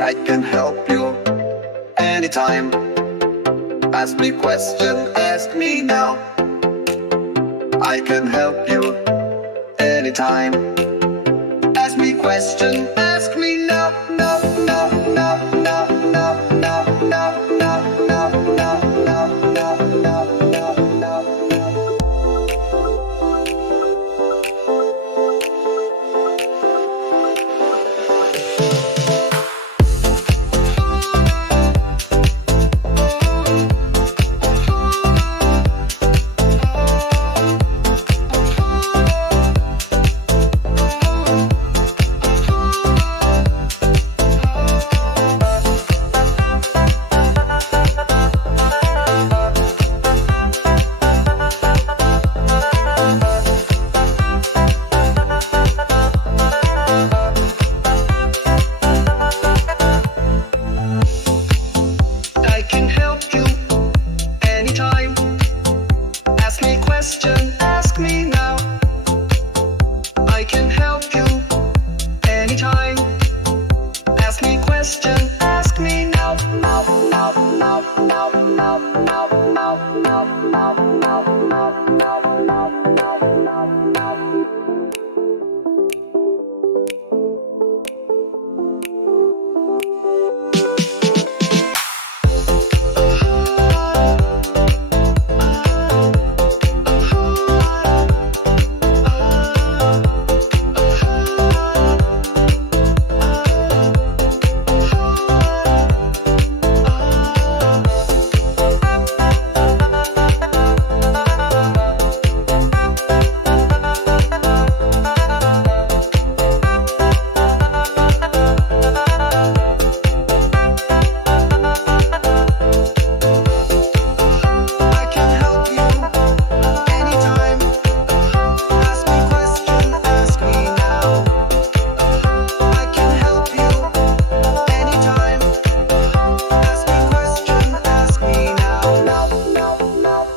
I can help you anytime. Ask me question, ask me now. I can help you anytime. Ask me question, ask me now. No, no, no, no, no, no, no, no, no, no, no, no, no, no, no. I can help you anytime. Ask me question, ask me now. I can help you anytime. Ask me question, ask me now. Now, now, now, now, now, now, now, now, now, now, now, now, now, now, now.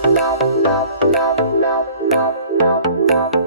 No, no, no, no, no, no, no, no.